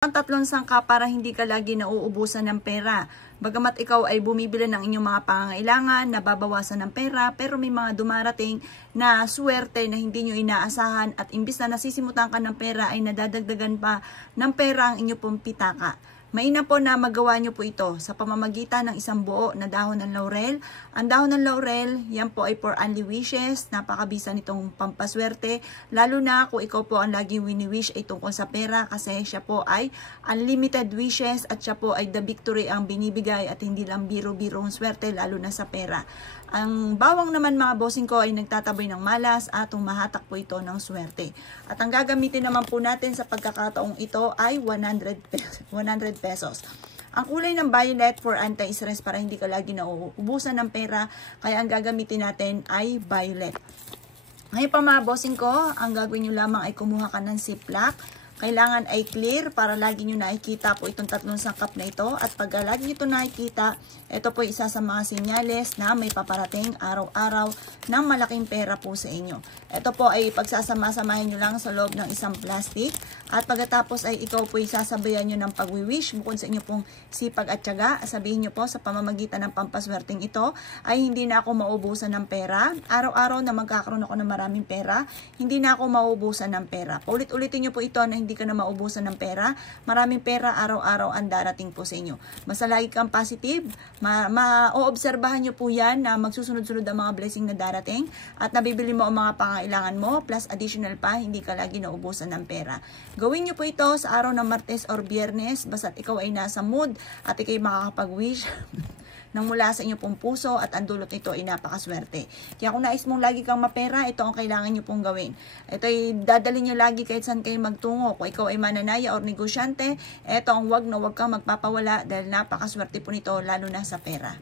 Ang tatlong sangka para hindi ka lagi nauubusan ng pera. Bagamat ikaw ay bumibili ng inyong mga pangangailangan, nababawasan ng pera, pero may mga dumarating na swerte na hindi nyo inaasahan at imbis na nasisimutan ka ng pera ay nadadagdagan pa ng pera ang inyong pong pitaka. Mainam po na magawa nyo po ito sa pamamagitan ng isang buo na dahon ng laurel. Ang dahon ng laurel, yan po ay for only wishes. Napakabisa nitong pampaswerte. Lalo na kung ikaw po ang laging wini-wish ay tungkol sa pera kasi siya po ay unlimited wishes at siya po ay the victory ang binibigay at hindi lang biro-birong swerte lalo na sa pera. Ang bawang naman mga bossing ko ay nagtataboy ng malas at humahatak po ito ng swerte. At ang gagamitin naman po natin sa pagkakataong ito ay 100 pesos. Ang kulay ng violet for anti-stress para hindi ka lagi nauubusan ng pera. Kaya ang gagamitin natin ay violet. Ngayon pa mga bossing ko, ang gagawin nyo lamang ay kumuha ka ng ziplock. Kailangan ay clear para lagi nyo nakikita po itong tatlong sangkap na ito. At pag lagi nyo ito nakikita, ito po isa sa mga senyales na may paparating araw-araw ng malaking pera po sa inyo. Ito po ay pagsasama-samahin nyo lang sa loob ng isang plastic. At pagkatapos ay ikaw po isasabayan nyo ng pagwiwish. Bukod sa inyo pong sipag at tiyaga, sabihin nyo po sa pamamagitan ng pampaswerteng ito ay hindi na ako maubusan ng pera. Araw-araw na magkakaroon ako ng maraming pera, hindi na ako maubusan ng pera. Ulit-ulitin nyo po ito na hindi ka na maubusan ng pera. Maraming pera araw-araw ang darating po sa inyo. Basta lagi kang positive, ma-oobserbahan nyo po yan na magsusunod-sunod ang mga blessing na darating at nabibili mo ang mga pangailangan mo plus additional pa, hindi ka lagi naubusan ng pera. Gawin nyo po ito sa araw ng Martes or Biyernes basta't ikaw ay nasa mood at ikay makakapag-wish nang mula sa inyo pong puso at ang dulot nito ay napakaswerte. Kaya kung nais mong lagi kang mapera, ito ang kailangan nyo pong gawin. Ito ay dadalhin nyo lagi kahit saan kayo magtungo. Kung ikaw ay mananaya or negosyante, ito ang wag na wag kang magpapawala dahil napakaswerte po nito lalo na sa pera.